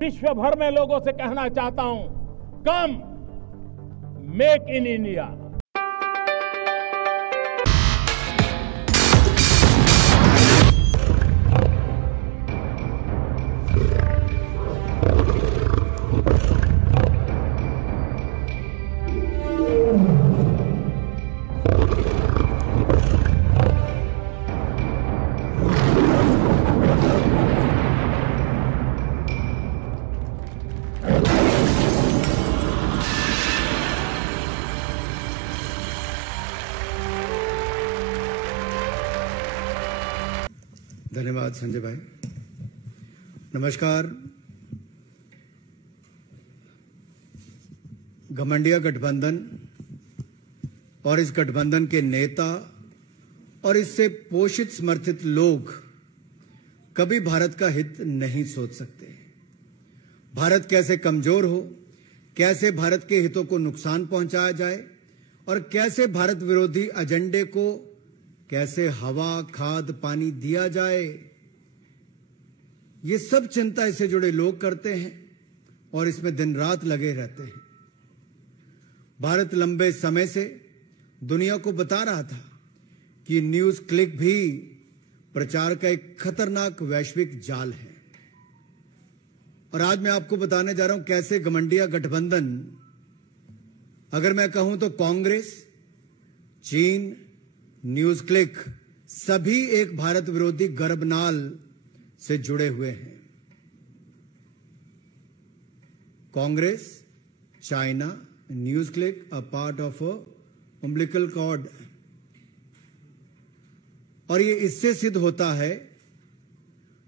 विश्व भर में लोगों से कहना चाहता हूं, कम मेक इन इंडिया। धन्यवाद संजय भाई। नमस्कार। घमंडिया गठबंधन और इस गठबंधन के नेता और इससे पोषित समर्थित लोग कभी भारत का हित नहीं सोच सकते। भारत कैसे कमजोर हो, कैसे भारत के हितों को नुकसान पहुंचाया जाए और कैसे भारत विरोधी एजेंडे को कैसे हवा, खाद, पानी दिया जाए, ये सब चिंता इससे जुड़े लोग करते हैं और इसमें दिन रात लगे रहते हैं। भारत लंबे समय से दुनिया को बता रहा था कि न्यूज क्लिक भी प्रचार का एक खतरनाक वैश्विक जाल है। और आज मैं आपको बताने जा रहा हूं कैसे घमंडिया गठबंधन, अगर मैं कहूं तो कांग्रेस, चीन, न्यूज क्लिक सभी एक भारत विरोधी गर्भनाल से जुड़े हुए हैं। Congress, China, news click a part of umbilical cord. और ये इससे सिद्ध होता है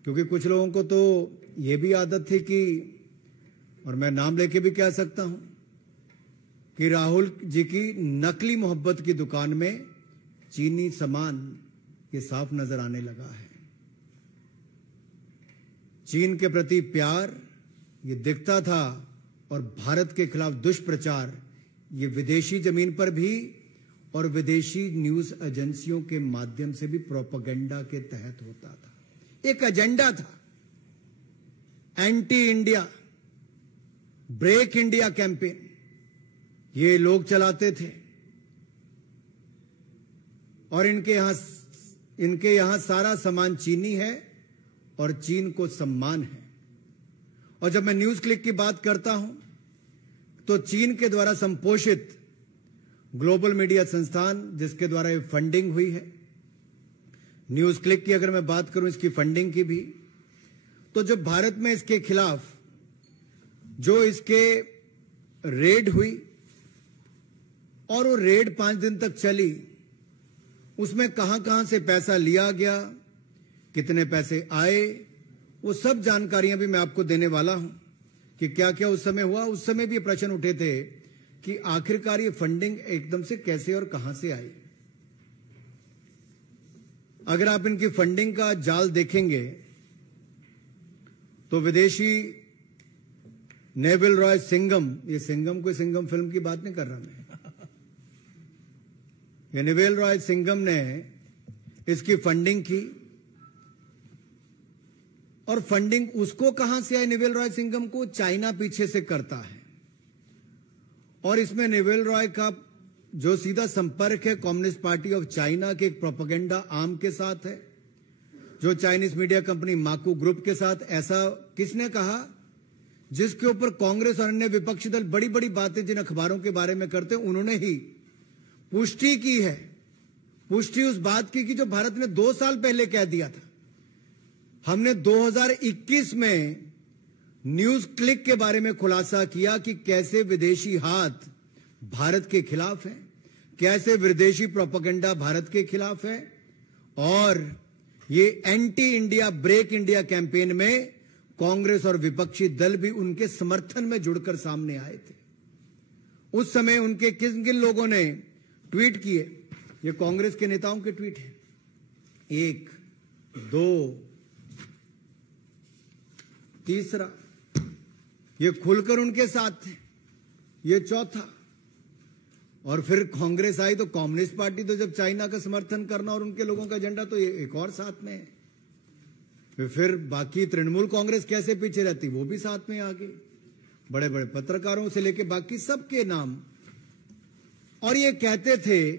क्योंकि कुछ लोगों को तो ये भी आदत थी कि, और मैं नाम लेके भी कह सकता हूं, कि राहुल जी की नकली मोहब्बत की दुकान में चीनी सामान ये साफ नजर आने लगा है। चीन के प्रति प्यार ये दिखता था और भारत के खिलाफ दुष्प्रचार ये विदेशी जमीन पर भी और विदेशी न्यूज एजेंसियों के माध्यम से भी प्रोपेगेंडा के तहत होता था। एक एजेंडा था, anti India, break India campaign ये लोग चलाते थे। और इनके यहां सारा सामान चीनी है और चीन को सम्मान है। और जब मैं न्यूज क्लिक की बात करता हूं तो चीन के द्वारा संपोषित ग्लोबल मीडिया संस्थान जिसके द्वारा ये फंडिंग हुई है। न्यूज क्लिक की अगर मैं बात करूं इसकी फंडिंग की भी, तो जब भारत में इसके खिलाफ जो इसके रेड हुई और वो रेड 5 दिन तक चली, उसमें कहां कहां से पैसा लिया गया, कितने पैसे आए, वो सब जानकारियां भी मैं आपको देने वाला हूं कि क्या क्या उस समय हुआ। उस समय भी प्रश्न उठे थे कि आखिरकार ये फंडिंग एकदम से कैसे और कहां से आई। अगर आप इनकी फंडिंग का जाल देखेंगे तो विदेशी नेविल रॉय सिंघम, ये सिंघम कोई सिंघम फिल्म की बात नहीं कर रहा मैं, ये नेविल रॉय सिंघम ने इसकी फंडिंग की। और फंडिंग उसको कहां से आई नेविल रॉय सिंघम को? चाइना पीछे से करता है। और इसमें नेविल रॉय का जो सीधा संपर्क है कम्युनिस्ट पार्टी ऑफ चाइना के एक प्रोपेगेंडा आर्म के साथ है, जो चाइनीज मीडिया कंपनी माकू ग्रुप के साथ। ऐसा किसने कहा? जिसके ऊपर कांग्रेस और अन्य विपक्षी दल बड़ी बड़ी बातें जिन अखबारों के बारे में करते हैं, उन्होंने ही पुष्टि की है। पुष्टि उस बात की कि जो भारत ने 2 साल पहले कह दिया था। हमने 2021 में न्यूज क्लिक के बारे में खुलासा किया कि कैसे विदेशी हाथ भारत के खिलाफ है, कैसे विदेशी प्रोपेगेंडा भारत के खिलाफ है। और ये anti India, break India campaign में कांग्रेस और विपक्षी दल भी उनके समर्थन में जुड़कर सामने आए थे। उस समय उनके किन किन लोगों ने ट्वीट किए? ये कांग्रेस के नेताओं के ट्वीट हैं। 1, 2, तीसरा, ये खुलकर उनके साथ थे। ये चौथा। और फिर कांग्रेस आई तो कम्युनिस्ट पार्टी तो जब चाइना का समर्थन करना और उनके लोगों का एजेंडा, तो ये एक और साथ में है। फिर बाकी तृणमूल कांग्रेस कैसे पीछे रहती, वो भी साथ में आ गई, बड़े बड़े पत्रकारों से लेके बाकी सबके नाम। और ये कहते थे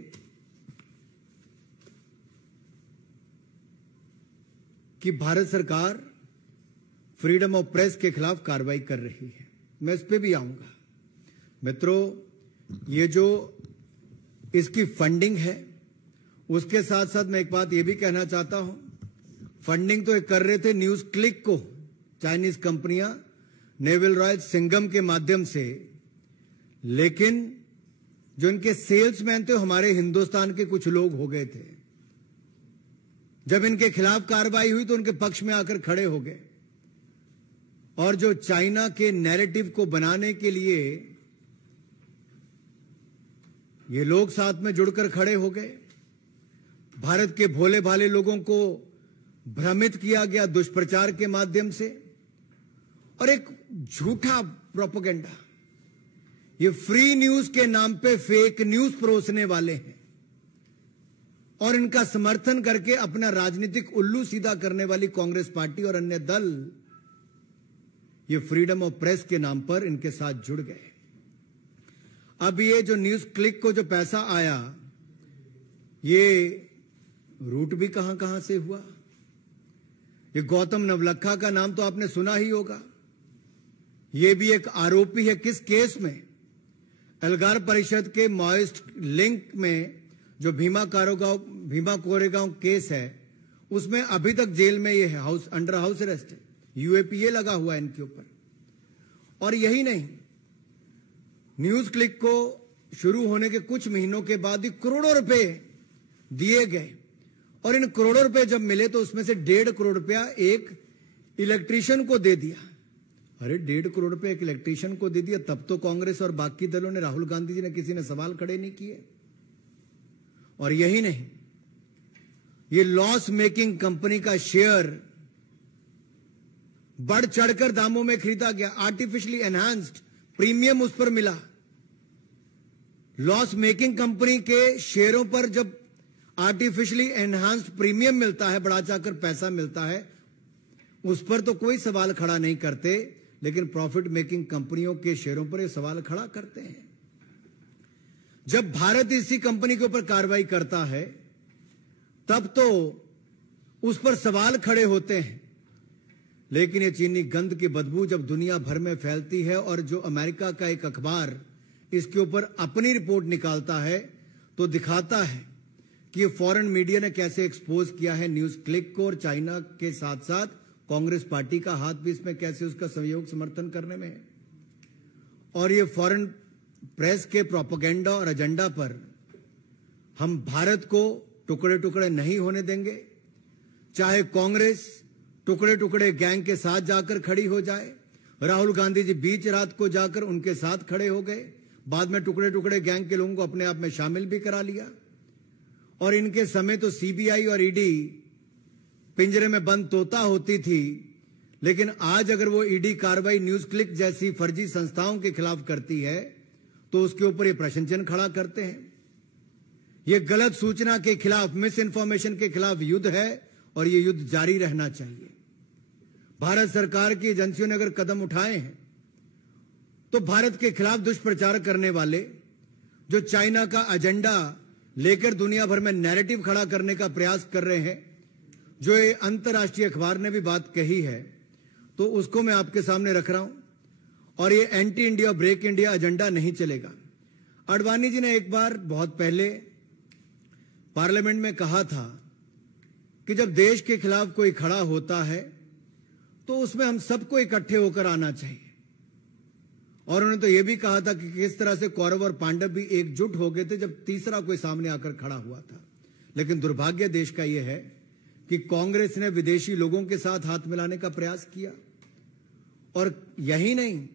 कि भारत सरकार फ्रीडम ऑफ प्रेस के खिलाफ कार्रवाई कर रही है। मैं इस पे भी आऊंगा। मित्रों, ये जो इसकी फंडिंग है, उसके साथ साथ मैं एक बात ये भी कहना चाहता हूं, फंडिंग तो ये कर रहे थे न्यूज क्लिक को चाइनीज कंपनियां नेवल रॉय सिंघम के माध्यम से, लेकिन जो इनके सेल्समैन थे हमारे हिंदुस्तान के कुछ लोग हो गए थे। जब इनके खिलाफ कार्रवाई हुई तो उनके पक्ष में आकर खड़े हो गए, और जो चाइना के नैरेटिव को बनाने के लिए ये लोग साथ में जुड़कर खड़े हो गए। भारत के भोले भाले लोगों को भ्रमित किया गया दुष्प्रचार के माध्यम से, और एक झूठा प्रोपेगेंडा, ये फ्री न्यूज के नाम पे फेक न्यूज परोसने वाले हैं, और इनका समर्थन करके अपना राजनीतिक उल्लू सीधा करने वाली कांग्रेस पार्टी और अन्य दल ये फ्रीडम ऑफ प्रेस के नाम पर इनके साथ जुड़ गए। अब ये जो न्यूज क्लिक को जो पैसा आया, ये रूट भी कहां कहां से हुआ। ये गौतम नवलखा का नाम तो आपने सुना ही होगा। ये भी एक आरोपी है। किस केस में? एल्गार परिषद के माओइस्ट लिंक में जो भीमा कोरेगांव केस है, उसमें अभी तक जेल में ये है, अंडर हाउस अरेस्ट है, यूएपीए लगा हुआ है इनके ऊपर। और यही नहीं, न्यूज क्लिक को शुरू होने के कुछ महीनों के बाद ही करोड़ों रुपए दिए गए, और इन करोड़ों रुपए जब मिले तो उसमें से 1.5 करोड़ रुपया एक इलेक्ट्रीशियन को दे दिया। अरे 1.5 करोड़ रुपए एक इलेक्ट्रीशियन को दे दिया, तब तो कांग्रेस और बाकी दलों ने, राहुल गांधी जी ने, किसी ने सवाल खड़े नहीं किए। और यही नहीं, ये लॉस मेकिंग कंपनी का शेयर बढ़ चढ़कर दामों में खरीदा गया। आर्टिफिशियली एनहांस्ड प्रीमियम उस पर मिला। लॉस मेकिंग कंपनी के शेयरों पर जब आर्टिफिशियली एनहांस्ड प्रीमियम मिलता है, बढ़ा चढ़कर पैसा मिलता है, उस पर तो कोई सवाल खड़ा नहीं करते, लेकिन प्रॉफिट मेकिंग कंपनियों के शेयरों पर यह सवाल खड़ा करते हैं। जब भारत इसी कंपनी के ऊपर कार्रवाई करता है, तब तो उस पर सवाल खड़े होते हैं। लेकिन ये चीनी गंध की बदबू जब दुनिया भर में फैलती है, और जो अमेरिका का एक अखबार इसके ऊपर अपनी रिपोर्ट निकालता है, तो दिखाता है कि फॉरेन मीडिया ने कैसे एक्सपोज किया है न्यूज क्लिक को, और चाइना के साथ साथ कांग्रेस पार्टी का हाथ भी इसमें कैसे उसका सहयोग समर्थन करने में है। और ये फॉरेन प्रेस के प्रोपेगेंडा और एजेंडा पर हम भारत को टुकड़े टुकड़े नहीं होने देंगे। चाहे कांग्रेस टुकड़े टुकड़े गैंग के साथ जाकर खड़ी हो जाए। राहुल गांधी जी बीच रात को जाकर उनके साथ खड़े हो गए, बाद में टुकड़े टुकड़े गैंग के लोगों को अपने आप में शामिल भी करा लिया। और इनके समय तो सीबीआई और ईडी पिंजरे में बंद तोता होती थी, लेकिन आज अगर वो ईडी कार्रवाई न्यूज क्लिक जैसी फर्जी संस्थाओं के खिलाफ करती है, तो उसके ऊपर ये प्रश्न चिन्ह खड़ा करते हैं। ये गलत सूचना के खिलाफ, मिस इन्फॉर्मेशन के खिलाफ युद्ध है, और ये युद्ध जारी रहना चाहिए। भारत सरकार की एजेंसियों ने अगर कदम उठाए हैं, तो भारत के खिलाफ दुष्प्रचार करने वाले, जो चाइना का एजेंडा लेकर दुनिया भर में नैरेटिव खड़ा करने का प्रयास कर रहे हैं, जो ये अंतर्राष्ट्रीय अखबार ने भी बात कही है, तो उसको मैं आपके सामने रख रहा हूं। और ये anti India break India agenda नहीं चलेगा। आडवाणी जी ने एक बार बहुत पहले पार्लियामेंट में कहा था कि जब देश के खिलाफ कोई खड़ा होता है, तो उसमें हम सबको इकट्ठे होकर आना चाहिए। और उन्होंने तो यह भी कहा था कि किस तरह से कौरव और पांडव भी एकजुट हो गए थे जब तीसरा कोई सामने आकर खड़ा हुआ था। लेकिन दुर्भाग्य देश का यह है कि कांग्रेस ने विदेशी लोगों के साथ हाथ मिलाने का प्रयास किया। और यही नहीं,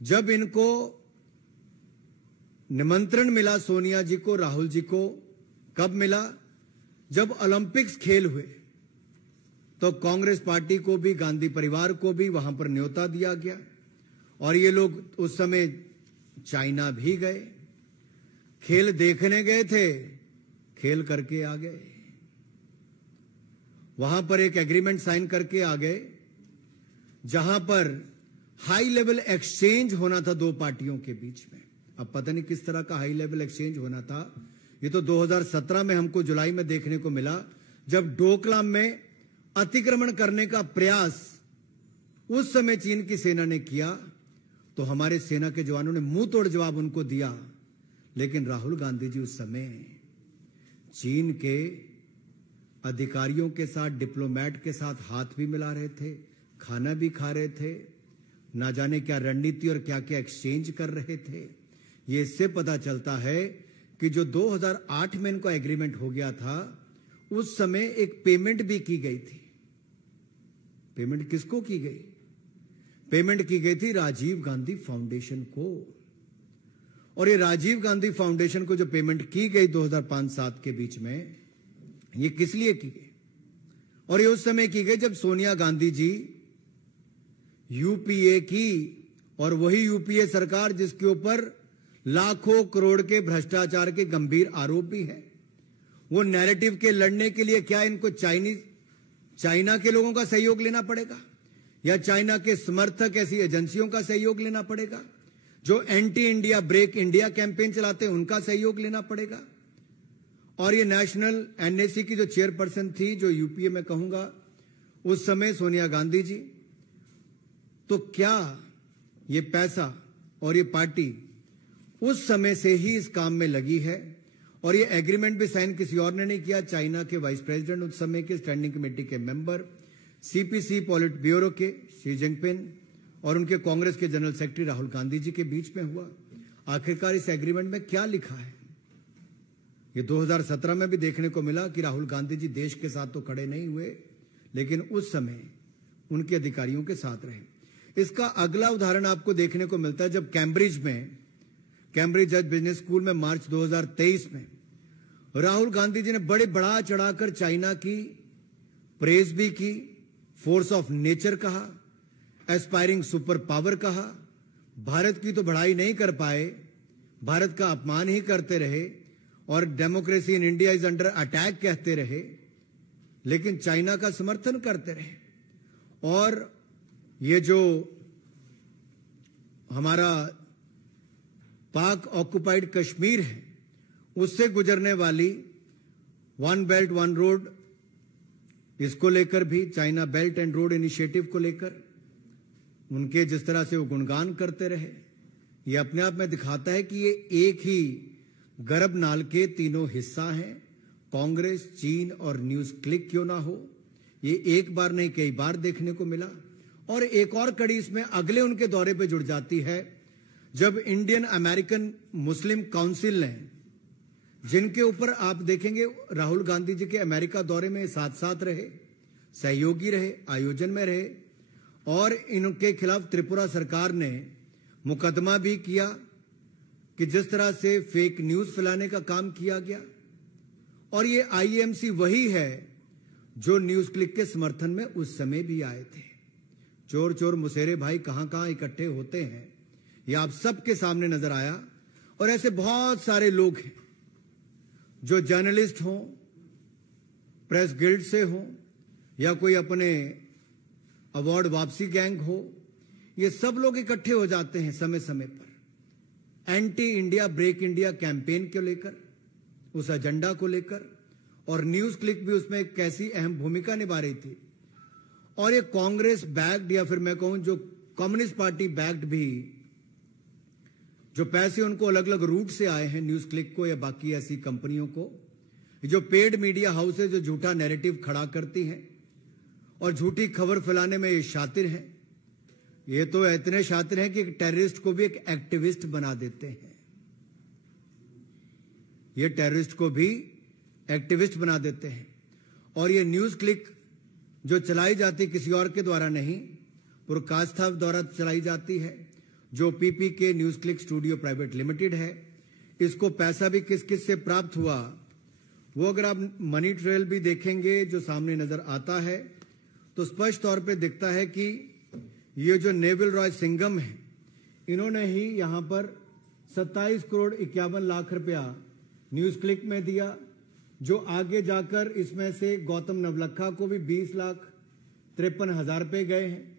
जब इनको निमंत्रण मिला सोनिया जी को, राहुल जी को, कब मिला? जब ओलंपिक्स खेल हुए, तो कांग्रेस पार्टी को भी, गांधी परिवार को भी वहां पर न्योता दिया गया। और ये लोग उस समय चाइना भी गए, खेल देखने गए थे, खेल करके आ गए। वहां पर एक एग्रीमेंट साइन करके आ गए, जहां पर हाई लेवल एक्सचेंज होना था दो पार्टियों के बीच में। अब पता नहीं किस तरह का हाई लेवल एक्सचेंज होना था, ये तो 2017 में हमको जुलाई में देखने को मिला, जब डोकलाम में अतिक्रमण करने का प्रयास उस समय चीन की सेना ने किया, तो हमारे सेना के जवानों ने मुंह तोड़ जवाब उनको दिया। लेकिन राहुल गांधी जी उस समय चीन के अधिकारियों के साथ, डिप्लोमेट के साथ हाथ भी मिला रहे थे, खाना भी खा रहे थे, ना जाने क्या रणनीति और क्या क्या एक्सचेंज कर रहे थे। ये इससे पता चलता है कि जो 2008 में इनको एग्रीमेंट हो गया था, उस समय एक पेमेंट भी की गई थी। पेमेंट किसको की गई? पेमेंट की गई थी राजीव गांधी फाउंडेशन को। और ये राजीव गांधी फाउंडेशन को जो पेमेंट की गई 2005-7 के बीच में, ये किस लिए की गई? और ये उस समय की गई जब सोनिया गांधी जी यूपीए की, और वही यूपीए सरकार जिसके ऊपर लाखों करोड़ के भ्रष्टाचार के गंभीर आरोप भी है। वो नैरेटिव के लड़ने के लिए क्या इनको चाइना के लोगों का सहयोग लेना पड़ेगा, या चाइना के समर्थक ऐसी एजेंसियों का सहयोग लेना पड़ेगा, जो anti India break India campaign चलाते हैं उनका सहयोग लेना पड़ेगा? और ये नेशनल एनएसी की जो चेयरपर्सन थी, जो यूपीए में कहूंगा उस समय सोनिया गांधी जी, तो क्या ये पैसा और ये पार्टी उस समय से ही इस काम में लगी है? और ये एग्रीमेंट भी साइन किसी और ने नहीं किया, चाइना के वाइस प्रेसिडेंट, उस समय के स्टैंडिंग कमेटी के मेंबर, सीपीसी पॉलिट ब्यूरो के शी जिनपिंग और उनके कांग्रेस के जनरल सेक्रेटरी राहुल गांधी जी के बीच में हुआ। आखिरकार इस एग्रीमेंट में क्या लिखा है? ये 2017 में भी देखने को मिला कि राहुल गांधी जी देश के साथ तो खड़े नहीं हुए, लेकिन उस समय उनके अधिकारियों के साथ रहे। इसका अगला उदाहरण आपको देखने को मिलता है जब कैम्ब्रिज जज बिजनेस स्कूल में मार्च 2023 में राहुल गांधी जी ने बड़े बढ़ा चढ़ाकर चाइना की प्रेज भी की, फोर्स ऑफ नेचर कहा, एस्पायरिंग सुपर पावर कहा। भारत की तो बढ़ाई नहीं कर पाए, भारत का अपमान ही करते रहे और democracy in India is under attack कहते रहे, लेकिन चाइना का समर्थन करते रहे। और ये जो हमारा पाक ऑक्युपाइड कश्मीर है, उससे गुजरने वाली वन बेल्ट वन रोड, इसको लेकर भी China belt and road initiative को लेकर उनके जिस तरह से वो गुणगान करते रहे, ये अपने आप में दिखाता है कि ये एक ही गर्भ नाल के तीनों हिस्सा हैं। कांग्रेस, चीन और न्यूज क्लिक क्यों ना हो, ये एक बार नहीं कई बार देखने को मिला। और एक और कड़ी इसमें अगले उनके दौरे पे जुड़ जाती है, जब इंडियन अमेरिकन मुस्लिम काउंसिल ने, जिनके ऊपर आप देखेंगे राहुल गांधी जी के अमेरिका दौरे में साथ साथ रहे, सहयोगी रहे, आयोजन में रहे, और इनके खिलाफ त्रिपुरा सरकार ने मुकदमा भी किया कि जिस तरह से फेक न्यूज फैलाने का काम किया गया। और ये आईएमसी वही है जो न्यूज क्लिक के समर्थन में उस समय भी आए थे। चोर चोर मुसेरे भाई कहां कहां इकट्ठे होते हैं, ये आप सबके सामने नजर आया। और ऐसे बहुत सारे लोग हैं जो जर्नलिस्ट हों, प्रेस गिल्ड से हों, या कोई अपने अवार्ड वापसी गैंग हो, ये सब लोग इकट्ठे हो जाते हैं समय समय पर anti India break India campaign को लेकर, उस एजेंडा को लेकर। और न्यूज क्लिक भी उसमें एक कैसी अहम भूमिका निभा रही थी। और ये कांग्रेस बैक्ड, या फिर मैं कहूं जो कम्युनिस्ट पार्टी बैक्ड भी, जो पैसे उनको अलग अलग रूट से आए हैं न्यूज क्लिक को या बाकी ऐसी कंपनियों को, जो पेड मीडिया हाउस है, जो झूठा नैरेटिव खड़ा करती हैं और झूठी खबर फैलाने में ये शातिर हैं। ये तो इतने शातिर हैं कि एक टेररिस्ट को भी एक एक्टिविस्ट बना देते हैं। ये टेररिस्ट को भी एक्टिविस्ट बना देते हैं। और ये न्यूज क्लिक जो चलाई जाती किसी और के द्वारा नहीं, पुरकास्था द्वारा चलाई जाती है, जो PPK News Click Studio Private Limited है। इसको पैसा भी किस किस से प्राप्त हुआ, वो अगर आप मनी ट्रेल भी देखेंगे जो सामने नजर आता है, तो स्पष्ट तौर पे दिखता है कि ये जो नेविल रॉय सिंघम है, इन्होंने ही यहां पर 27 करोड़ 51 लाख रुपया न्यूज क्लिक में दिया, जो आगे जाकर इसमें से गौतम नवलखा को भी 20,53,000 रुपए गए हैं,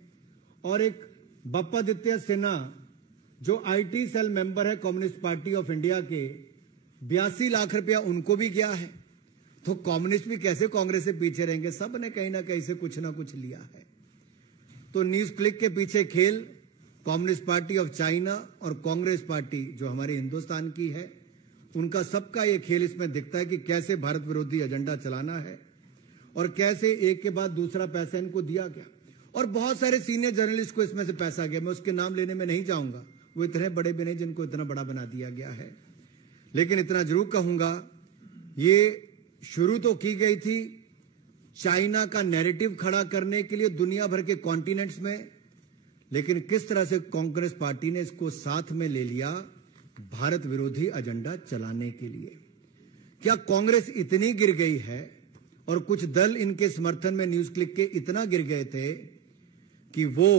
और एक बप्पादित्य सिन्हा जो आईटी सेल मेंबर है कम्युनिस्ट पार्टी ऑफ इंडिया के, 82 लाख रुपया उनको भी गया है। तो कम्युनिस्ट भी कैसे कांग्रेस से पीछे रहेंगे, सब ने कहीं ना कहीं से कुछ ना कुछ लिया है। तो न्यूज क्लिक के पीछे खेल कम्युनिस्ट पार्टी ऑफ चाइना और कांग्रेस पार्टी जो हमारे हिंदुस्तान की है, उनका सबका ये खेल इसमें दिखता है कि कैसे भारत विरोधी एजेंडा चलाना है और कैसे एक के बाद दूसरा पैसा इनको दिया गया। और बहुत सारे सीनियर जर्नलिस्ट को इसमें से पैसा गया, मैं उसके नाम लेने में नहीं जाऊंगा, वो इतने बड़े भी नहीं जिनको इतना बड़ा बना दिया गया है। लेकिन इतना जरूर कहूंगा, ये शुरू तो की गई थी चाइना का नैरेटिव खड़ा करने के लिए दुनिया भर के कॉन्टिनेंट्स में, लेकिन किस तरह से कांग्रेस पार्टी ने इसको साथ में ले लिया भारत विरोधी एजेंडा चलाने के लिए। क्या कांग्रेस इतनी गिर गई है और कुछ दल इनके समर्थन में न्यूज क्लिक के इतना गिर गए थे कि वो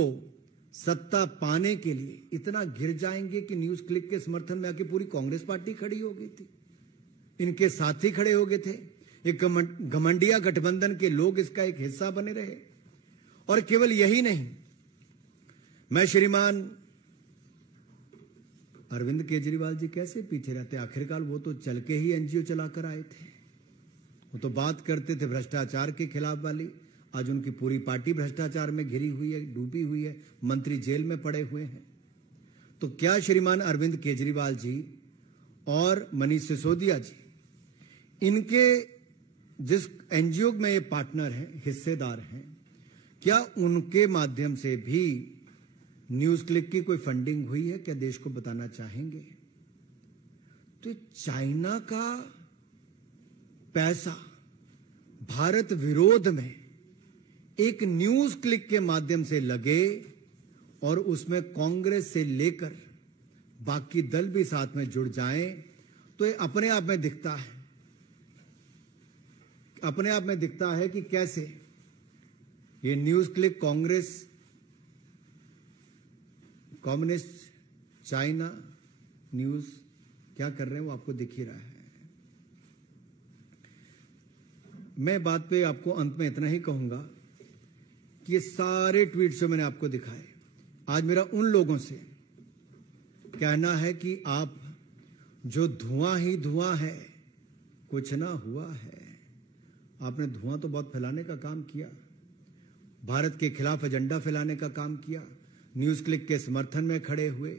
सत्ता पाने के लिए इतना गिर जाएंगे कि न्यूज क्लिक के समर्थन में आके पूरी कांग्रेस पार्टी खड़ी हो गई थी, इनके साथी खड़े हो गए थे, एक घमंडिया गठबंधन के लोग इसका एक हिस्सा बने रहे। और केवल यही नहीं, मैं श्रीमान अरविंद केजरीवाल जी कैसे पीछे रहते, आखिरकार वो तो चल के ही एनजीओ चलाकर आए थे, वो तो बात करते थे भ्रष्टाचार के खिलाफ वाली, आज उनकी पूरी पार्टी भ्रष्टाचार में घिरी हुई है, डूबी हुई है, मंत्री जेल में पड़े हुए हैं। तो क्या श्रीमान अरविंद केजरीवाल जी और मनीष सिसोदिया जी, इनके जिस एनजीओ में ये पार्टनर हैं, हिस्सेदार हैं, क्या उनके माध्यम से भी न्यूज क्लिक की कोई फंडिंग हुई है, क्या देश को बताना चाहेंगे? तो चाइना का पैसा भारत विरोध में एक न्यूज क्लिक के माध्यम से लगे और उसमें कांग्रेस से लेकर बाकी दल भी साथ में जुड़ जाएं, तो ये अपने आप में दिखता है, अपने आप में दिखता है कि कैसे ये news click Congress, communist China news क्या कर रहे हैं वो आपको दिख ही रहा है। मैं बात पे आपको अंत में इतना ही कहूंगा कि ये सारे ट्वीट्स जो मैंने आपको दिखाए, आज मेरा उन लोगों से कहना है कि आप जो धुआं ही धुआं है, कुछ ना हुआ है। आपने धुआं तो बहुत फैलाने का काम किया, भारत के खिलाफ एजेंडा फैलाने का काम किया, न्यूज क्लिक के समर्थन में खड़े हुए,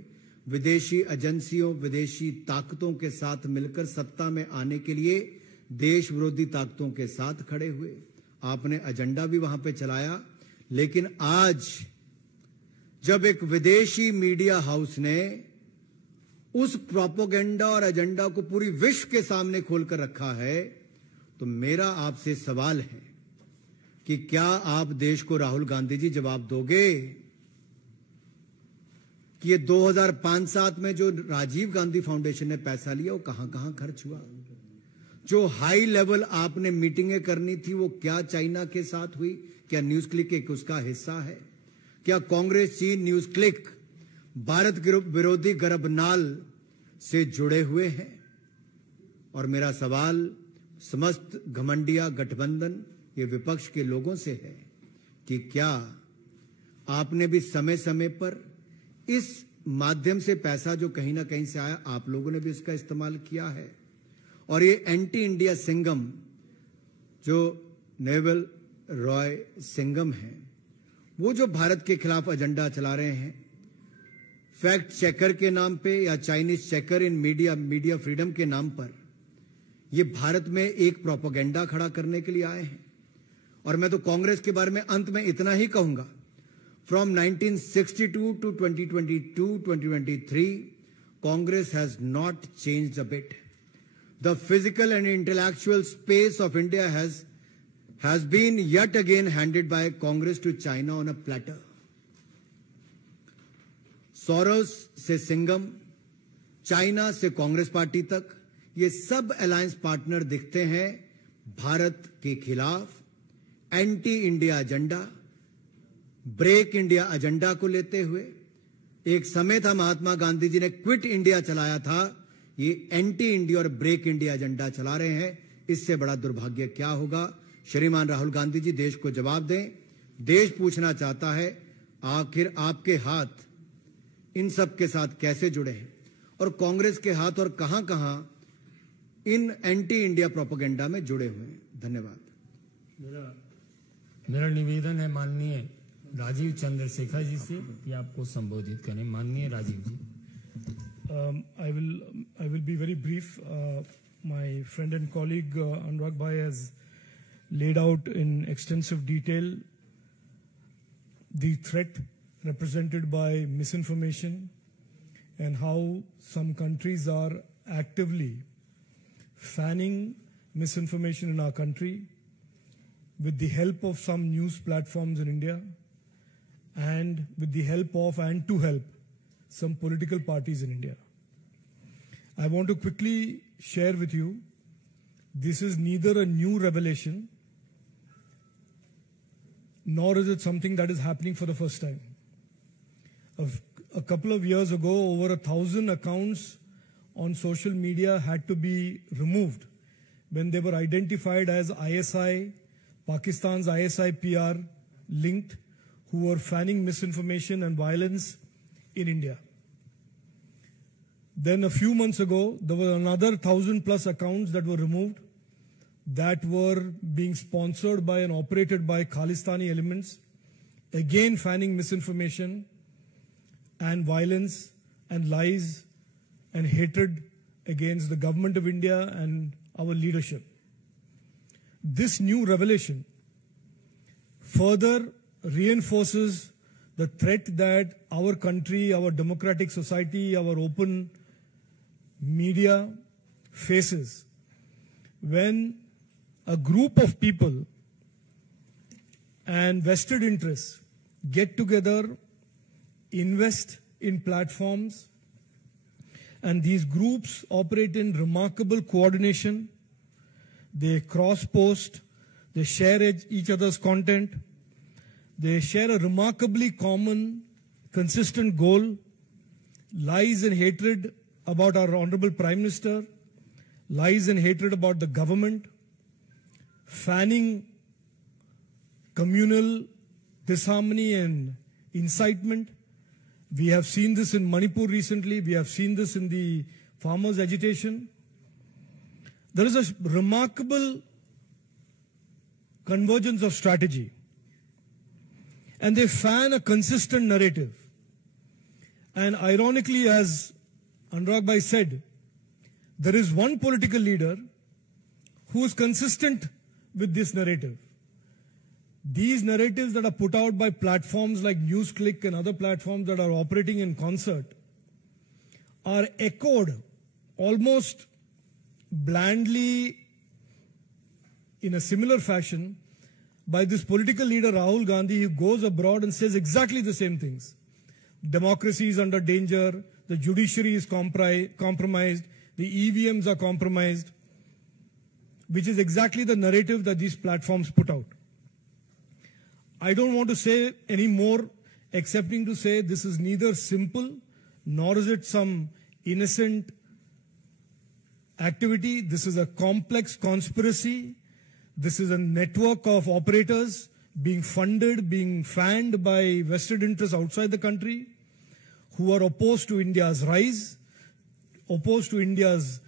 विदेशी एजेंसियों, विदेशी ताकतों के साथ मिलकर सत्ता में आने के लिए देश विरोधी ताकतों के साथ खड़े हुए, आपने एजेंडा भी वहां पे चलाया। लेकिन आज जब एक विदेशी मीडिया हाउस ने उस प्रोपेगेंडा और एजेंडा को पूरी विश्व के सामने खोलकर रखा है, तो मेरा आपसे सवाल है कि क्या आप देश को, राहुल गांधी जी, जवाब दोगे कि ये 2005-7 में जो राजीव गांधी फाउंडेशन ने पैसा लिया वो कहां कहां खर्च हुआ? जो हाई लेवल आपने मीटिंगें करनी थी वो क्या चाइना के साथ हुई? क्या न्यूज क्लिक एक उसका हिस्सा है? क्या कांग्रेस, चीन, न्यूज क्लिक भारत विरोधी गर्भनाल से जुड़े हुए हैं? और मेरा सवाल समस्त घमंडिया गठबंधन, ये विपक्ष के लोगों से है कि क्या आपने भी समय समय पर इस माध्यम से पैसा जो कहीं ना कहीं से आया, आप लोगों ने भी इसका इस्तेमाल किया है? और ये एंटी इंडिया सिंघम जो नेवल रॉय सिंघम है, वो जो भारत के खिलाफ एजेंडा चला रहे हैं, फैक्ट चेकर के नाम पे या चाइनीज चेकर इन मीडिया फ्रीडम के नाम पर, ये भारत में एक प्रोपेगेंडा खड़ा करने के लिए आए हैं। और मैं तो कांग्रेस के बारे में अंत में इतना ही कहूंगा, from 1962 to 2022-2023, Congress has not changed a bit. The physical and intellectual space of India has been yet again handed by Congress to China on a platter. Soros से सिंघम, चाइना से कांग्रेस पार्टी तक, ये सब अलायंस पार्टनर दिखते हैं भारत के खिलाफ anti India agenda, break India agenda को लेते हुए। एक समय था महात्मा गांधी जी ने क्विट इंडिया चलाया था, ये एंटी इंडिया और ब्रेक इंडिया एजेंडा चला रहे हैं। इससे बड़ा दुर्भाग्य क्या होगा? श्रीमान राहुल गांधी जी, देश को जवाब दें। देश पूछना चाहता है, आखिर आपके हाथ इन सब के साथ कैसे जुड़े हैं और कांग्रेस के हाथ और कहां-कहां इन एंटी इंडिया प्रोपेगेंडा में जुड़े हुए हैं? धन्यवाद। मेरा निवेदन है माननीय राजीव चंद्रशेखर जी से कि आपको संबोधित करें। माननीय राजीव जी। I will be very brief. My friend and colleague Anurag Bhai has laid out in extensive detail the threat represented by misinformation and how some countries are actively fanning misinformation in our country with the help of some news platforms in India and with the help of and to help some political parties in India. I want to quickly share with you, this is neither a new revelation nor is it something that is happening for the first time. A couple of years ago, over 1,000 accounts on social media had to be removed when they were identified as ISI, Pakistan's ISI PR linked, who were fanning misinformation and violence in India. Then a few months ago, there were another 1,000 plus accounts that were removed that were being sponsored by and operated by Khalistani elements, again fanning misinformation and violence and lies and hatred against the government of India and our leadership. This new revelation further reinforces the threat that our country, our democratic society, our open media faces when a group of people and vested interests get together, invest in platforms, and these groups operate in remarkable coordination. They cross-post, they share each other's content, they share a remarkably common, consistent goal, lies and hatred about our Honorable Prime Minister, lies and hatred about the government, fanning communal disharmony and incitement. We have seen this in Manipur recently. We have seen this in the farmers' agitation. There is a remarkable convergence of strategy. And they fan a consistent narrative. And ironically, as Anurag Bhai said, there is one political leader who is consistent with this narrative. These narratives that are put out by platforms like NewsClick and other platforms that are operating in concert are echoed almost blandly in a similar fashion by this political leader Rahul Gandhi, who goes abroad and says exactly the same things. Democracy is under danger, the judiciary is compromised, the EVMs are compromised, which is exactly the narrative that these platforms put out. I don't want to say any more excepting to say this is neither simple nor is it some innocent activity. This is a complex conspiracy. This is a network of operators being funded, being fanned by vested interests outside the country who are opposed to India's rise, opposed to India's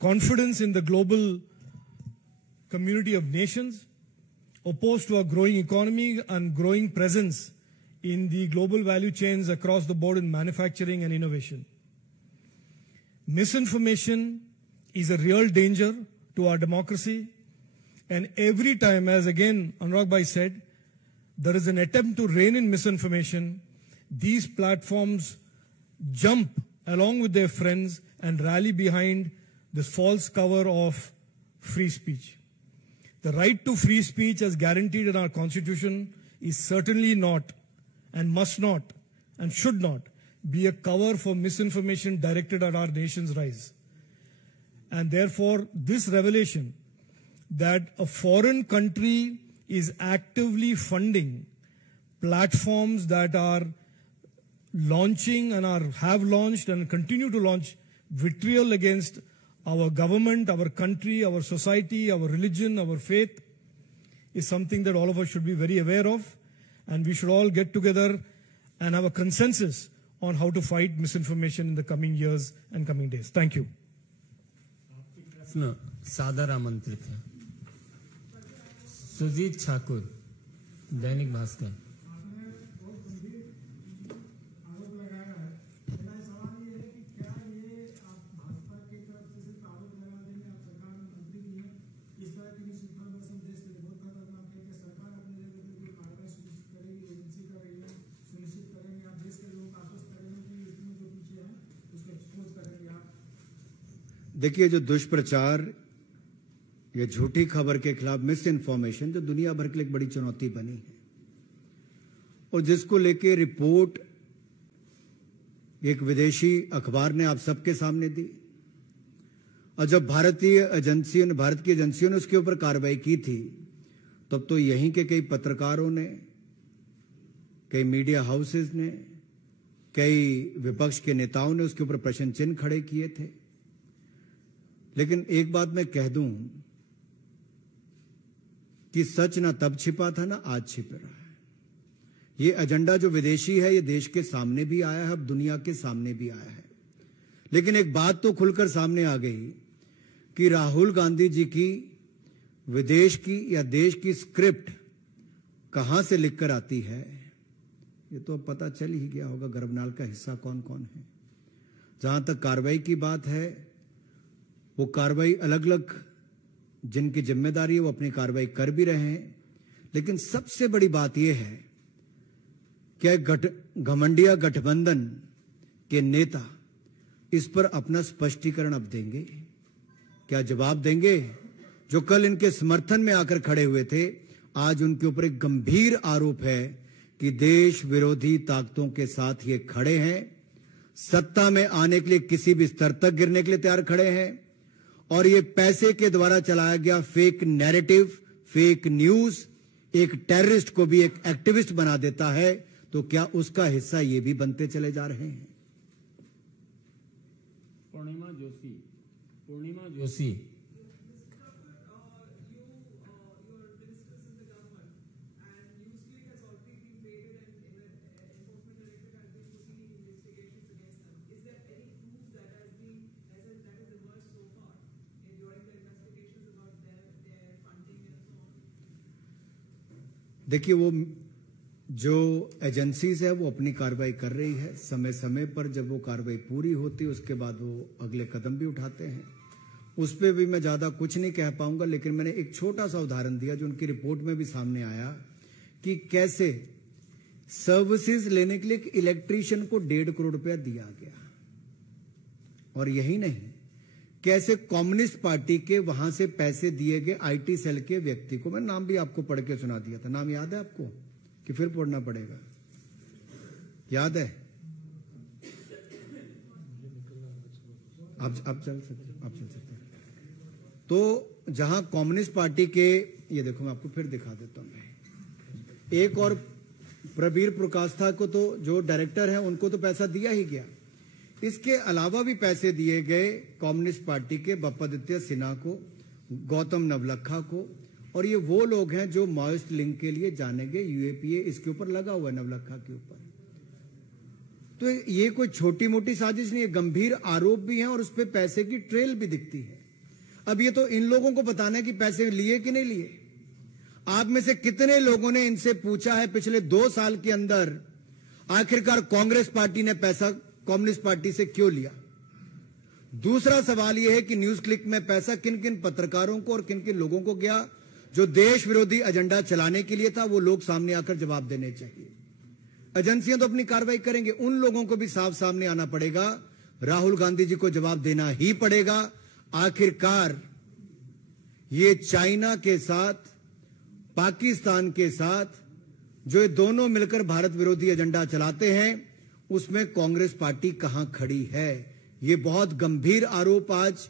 confidence in the global community of nations, opposed to a growing economy and growing presence in the global value chains across the board in manufacturing and innovation. Misinformation is a real danger to our democracy. And every time, as again Anurag Bhai said, there is an attempt to rein in misinformation, these platforms jump along with their friends and rally behind this false cover of free speech. The right to free speech as guaranteed in our Constitution is certainly not and must not and should not be a cover for misinformation directed at our nation's rise. And therefore, this revelation that a foreign country is actively funding platforms that are launching and have launched and continue to launch vitriol against our government, our country, our society, our religion, our faith is something that all of us should be very aware of, and we should all get together and have a consensus on how to fight misinformation in the coming years and coming days. Thank you. प्रश्न सादर आमंत्रित है। सुजीत ठाकुर, दैनिक भास्कर। देखिए, जो दुष्प्रचार या झूठी खबर के खिलाफ मिस इन्फॉर्मेशन जो दुनिया भर के लिए एक बड़ी चुनौती बनी है, और जिसको लेके रिपोर्ट एक विदेशी अखबार ने आप सबके सामने दी, और जब भारत की एजेंसियों ने उसके ऊपर कार्रवाई की थी, तब तो यहीं के कई पत्रकारों ने, कई मीडिया हाउसेस ने, कई विपक्ष के नेताओं ने उसके ऊपर प्रश्न चिन्ह खड़े किए थे। लेकिन एक बात मैं कह दूं कि सच ना तब छिपा था, ना आज छिप रहा है। ये एजेंडा जो विदेशी है, ये देश के सामने भी आया है, अब दुनिया के सामने भी आया है। लेकिन एक बात तो खुलकर सामने आ गई कि राहुल गांधी जी की विदेश की या देश की स्क्रिप्ट कहां से लिखकर आती है, ये तो पता चल ही गया होगा गर्भनाल का हिस्सा कौन कौन है। जहां तक कार्रवाई की बात है, वो कार्रवाई अलग अलग जिनकी जिम्मेदारी है वो अपनी कार्रवाई कर भी रहे हैं, लेकिन सबसे बड़ी बात यह है कि घमंडिया गठबंधन के नेता इस पर अपना स्पष्टीकरण अब देंगे, क्या जवाब देंगे? जो कल इनके समर्थन में आकर खड़े हुए थे, आज उनके ऊपर एक गंभीर आरोप है कि देश विरोधी ताकतों के साथ ये खड़े हैं, सत्ता में आने के लिए किसी भी स्तर तक गिरने के लिए तैयार खड़े हैं, और ये पैसे के द्वारा चलाया गया फेक नैरेटिव, फेक न्यूज एक टेररिस्ट को भी एक एक्टिविस्ट बना देता है, तो क्या उसका हिस्सा ये भी बनते चले जा रहे हैं? पूर्णिमा जोशी। देखिए, वो जो एजेंसीज है वो अपनी कार्रवाई कर रही है, समय समय पर जब वो कार्रवाई पूरी होती है उसके बाद वो अगले कदम भी उठाते हैं। उस पर भी मैं ज्यादा कुछ नहीं कह पाऊंगा, लेकिन मैंने एक छोटा सा उदाहरण दिया जो उनकी रिपोर्ट में भी सामने आया कि कैसे सर्विसेज लेने के लिए एक इलेक्ट्रीशियन को 1.5 करोड़ रुपया दिया गया, और यही नहीं, कैसे कम्युनिस्ट पार्टी के वहां से पैसे दिए गए आईटी सेल के व्यक्ति को। मैं नाम भी आपको पढ़ के सुना दिया था, नाम याद है आपको कि फिर पढ़ना पड़ेगा? याद है? आप चल सकते हैं। तो जहां कम्युनिस्ट पार्टी के, ये देखो मैं आपको फिर दिखा देता हूं, एक और प्रवीर प्रकाष्ठा को तो जो डायरेक्टर हैं उनको तो पैसा दिया ही गया, इसके अलावा भी पैसे दिए गए कम्युनिस्ट पार्टी के बप्पादित्य सिन्हा को, गौतम नवलखा को, और ये वो लोग हैं जो माओइस्ट लिंक के लिए जाने गए। यूएपीए इसके ऊपर लगा हुआ है, नवलखा के ऊपर। तो ये कोई छोटी मोटी साजिश नहीं है, गंभीर आरोप भी हैं और उस पर पैसे की ट्रेल भी दिखती है। अब ये तो इन लोगों को बताना है कि पैसे लिए कि नहीं लिए। आप में से कितने लोगों ने इनसे पूछा है पिछले 2 साल के अंदर आखिरकार कांग्रेस पार्टी ने पैसा कम्युनिस्ट पार्टी से क्यों लिया? दूसरा सवाल यह है कि न्यूज क्लिक में पैसा किन किन पत्रकारों को और किन किन लोगों को गया जो देश विरोधी एजेंडा चलाने के लिए था, वो लोग सामने आकर जवाब देने चाहिए। एजेंसियां तो अपनी कार्रवाई करेंगे, उन लोगों को भी साफ सामने आना पड़ेगा, राहुल गांधी जी को जवाब देना ही पड़ेगा। आखिरकार ये चाइना के साथ, पाकिस्तान के साथ जो ये दोनों मिलकर भारत विरोधी एजेंडा चलाते हैं, उसमें कांग्रेस पार्टी कहां खड़ी है? ये बहुत गंभीर आरोप आज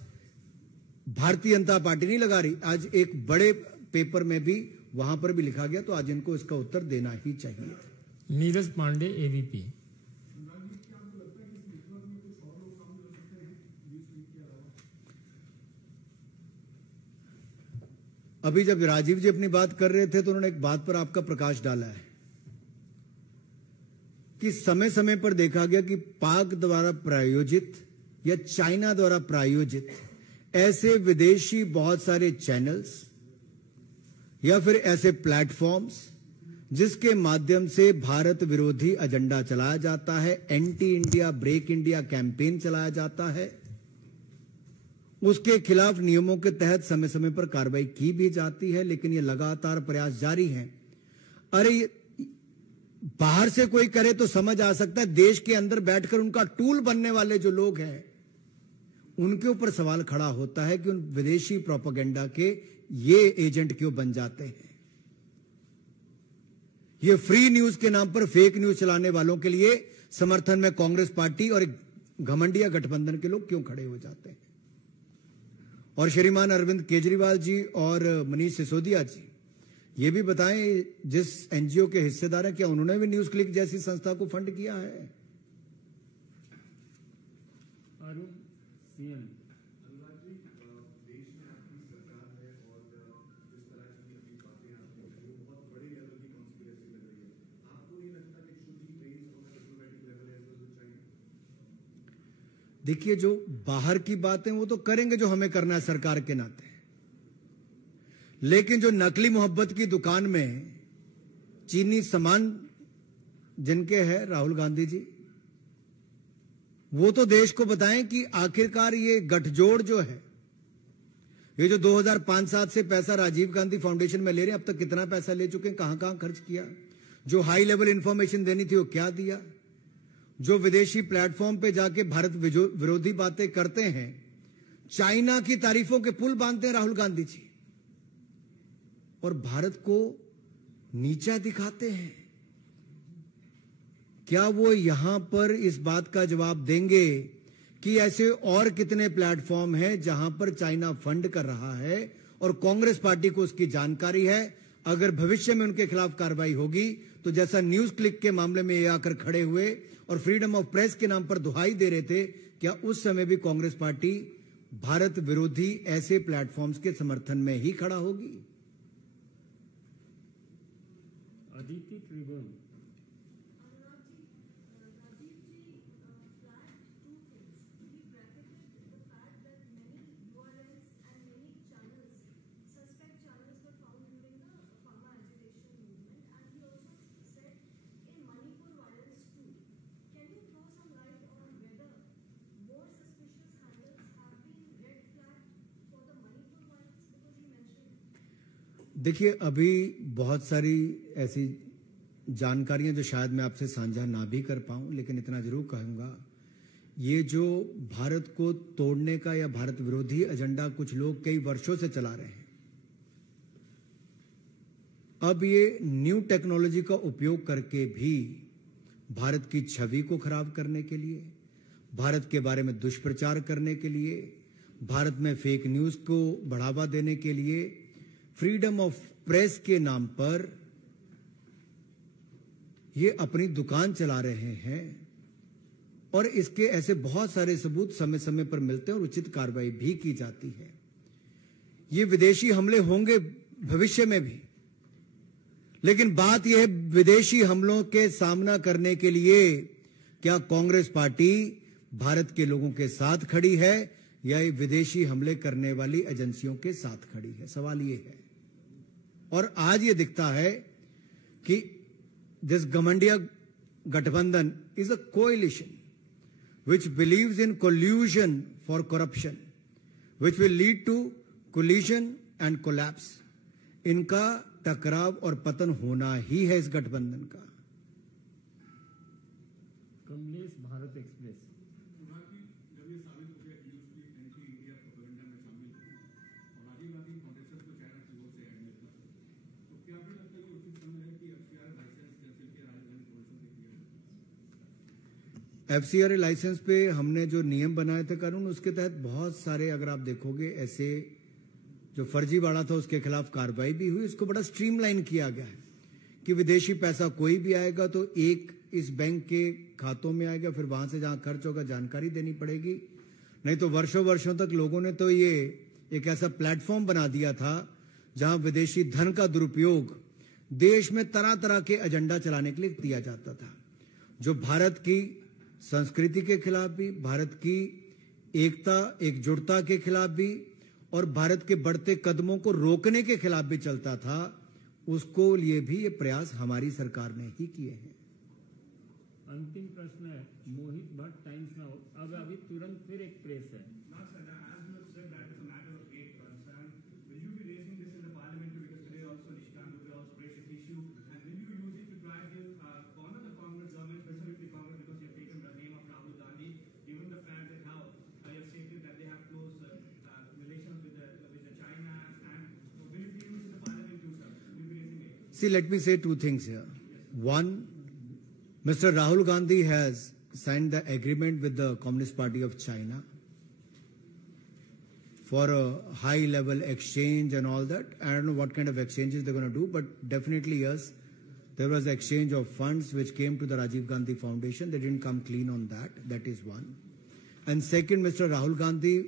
भारतीय जनता पार्टी नहीं लगा रही, आज एक बड़े पेपर में भी वहां पर भी लिखा गया, तो आज इनको इसका उत्तर देना ही चाहिए। नीरज पांडे, एबीपी। अभी जब राजीव जी अपनी बात कर रहे थे तो उन्होंने एक बात पर आपका प्रकाश डाला है कि समय समय पर देखा गया कि पाक द्वारा प्रायोजित या चाइना द्वारा प्रायोजित ऐसे विदेशी बहुत सारे चैनल्स या फिर ऐसे प्लेटफॉर्म्स जिसके माध्यम से भारत विरोधी एजेंडा चलाया जाता है, anti India break India campaign चलाया जाता है, उसके खिलाफ नियमों के तहत समय समय पर कार्रवाई की भी जाती है। लेकिन ये लगातार प्रयास जारी हैं। अरे बाहर से कोई करे तो समझ आ सकता है, देश के अंदर बैठकर उनका टूल बनने वाले जो लोग हैं उनके ऊपर सवाल खड़ा होता है कि उन विदेशी प्रोपेगेंडा के ये एजेंट क्यों बन जाते हैं। ये फ्री न्यूज के नाम पर फेक न्यूज चलाने वालों के लिए समर्थन में कांग्रेस पार्टी और घमंडिया गठबंधन के लोग क्यों खड़े हो जाते हैं। और श्रीमान अरविंद केजरीवाल जी और मनीष सिसोदिया जी ये भी बताएं, जिस एनजीओ के हिस्सेदार हैं, क्या उन्होंने भी न्यूज क्लिक जैसी संस्था को फंड किया है? देखिए, जो बाहर की बातें वो तो करेंगे जो हमें करना है सरकार के नाते, लेकिन जो नकली मोहब्बत की दुकान में चीनी सामान जिनके है राहुल गांधी जी, वो तो देश को बताएं कि आखिरकार ये गठजोड़ जो है, ये जो 2005-7 से पैसा राजीव गांधी फाउंडेशन में ले रहे हैं, अब तक कितना पैसा ले चुके हैं, कहां कहां खर्च किया, जो हाई लेवल इंफॉर्मेशन देनी थी वो क्या दिया, जो विदेशी प्लेटफॉर्म पे जाके भारत विरोधी बातें करते हैं, चाइना की तारीफों के पुल बांधते हैं राहुल गांधी जी और भारत को नीचा दिखाते हैं। क्या वो यहां पर इस बात का जवाब देंगे कि ऐसे और कितने प्लेटफॉर्म हैं जहां पर चाइना फंड कर रहा है और कांग्रेस पार्टी को उसकी जानकारी है? अगर भविष्य में उनके खिलाफ कार्रवाई होगी तो जैसा न्यूज क्लिक के मामले में ये आकर खड़े हुए और फ्रीडम ऑफ प्रेस के नाम पर दुहाई दे रहे थे, क्या उस समय भी कांग्रेस पार्टी भारत विरोधी ऐसे प्लेटफॉर्म्स के समर्थन में ही खड़ा होगी? अदिति त्रिभुवन। देखिए, अभी बहुत सारी ऐसी जानकारियां जो शायद मैं आपसे साझा ना भी कर पाऊं, लेकिन इतना जरूर कहूंगा, ये जो भारत को तोड़ने का या भारत विरोधी एजेंडा कुछ लोग कई वर्षों से चला रहे हैं, अब ये न्यू टेक्नोलॉजी का उपयोग करके भी भारत की छवि को खराब करने के लिए, भारत के बारे में दुष्प्रचार करने के लिए, भारत में फेक न्यूज को बढ़ावा देने के लिए फ्रीडम ऑफ प्रेस के नाम पर ये अपनी दुकान चला रहे हैं। और इसके ऐसे बहुत सारे सबूत समय समय पर मिलते हैं और उचित कार्रवाई भी की जाती है। ये विदेशी हमले होंगे भविष्य में भी, लेकिन बात यह है, विदेशी हमलों के सामना करने के लिए क्या कांग्रेस पार्टी भारत के लोगों के साथ खड़ी है या विदेशी हमले करने वाली एजेंसियों के साथ खड़ी है? सवाल ये है। और आज ये दिखता है कि दिस घमंडिया गठबंधन is a coalition which believes in collusion for corruption, which will lead to collision and collapse. इनका टकराव और पतन होना ही है इस गठबंधन का। Kamlesh, Bharat Express. FCR licence पे हमने जो नियम बनाए थे कानून, उसके तहत बहुत सारे, अगर आप देखोगे, ऐसे जो फर्जीवाड़ा था उसके खिलाफ कार्रवाई भी हुई। इसको बड़ा स्ट्रीमलाइन किया गया है कि विदेशी पैसा कोई भी आएगा तो एक इस बैंक के खातों में आएगा, फिर वहां से जहां खर्च होगा जानकारी देनी पड़ेगी। नहीं तो वर्षों वर्षों तक लोगों ने तो ये एक ऐसा प्लेटफॉर्म बना दिया था जहां विदेशी धन का दुरुपयोग देश में तरह तरह के एजेंडा चलाने के लिए किया जाता था, जो भारत की संस्कृति के खिलाफ भी, भारत की एकता एकजुटता के खिलाफ भी और भारत के बढ़ते कदमों को रोकने के खिलाफ भी चलता था, उसको लिए भी ये प्रयास हमारी सरकार ने ही किए हैं। अंतिम प्रश्न है मोहित भट्ट, टाइम्स नाउ। अब अभी तुरंत फिर एक प्रेस है। See, let me say two things here. One, Mr. Rahul Gandhi has signed the agreement with the Communist Party of China for a high-level exchange and all that. I don't know what kind of exchanges they're going to do, but definitely yes, there was exchange of funds which came to the Rajiv Gandhi Foundation. They didn't come clean on that. That is one. And second, Mr. Rahul Gandhi,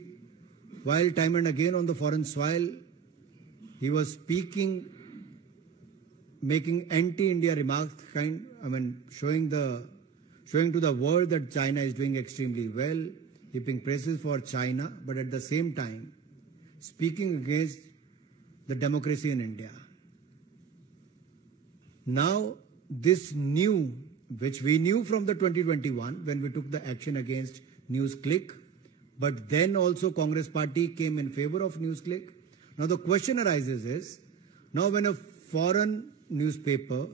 while time and again on the foreign soil, he was speaking, making anti-India remarks, showing to the world that China is doing extremely well, heaping praises for China, but at the same time speaking against the democracy in India. Now, this new, which we knew from the 2021 when we took the action against NewsClick, but then also Congress Party came in favor of NewsClick. Now the question arises is, now when a foreign newspaper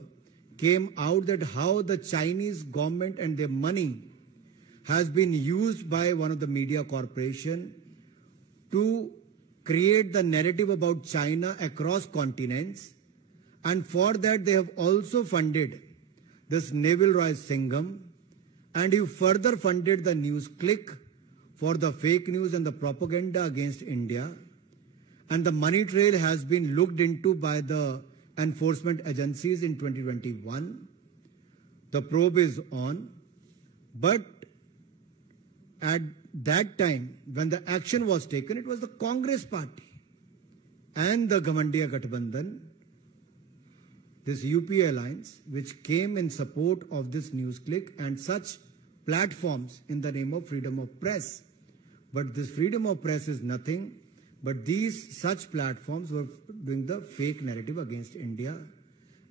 came out that how the Chinese government and their money has been used by one of the media corporation to create the narrative about China across continents, and for that they have also funded this Neville Roy Singham, and you further funded the NewsClick for the fake news and the propaganda against India, and the money trail has been looked into by the enforcement agencies in 2021. The probe is on, but at that time when the action was taken, it was the Congress Party and the Gamandiya Gathbandhan, this UPA alliance, which came in support of this NewsClick and such platforms in the name of freedom of press. But this freedom of press is nothing but these such platforms were doing the fake narrative against India,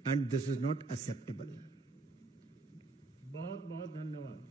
and this is not acceptable. बहुत बहुत धन्यवाद।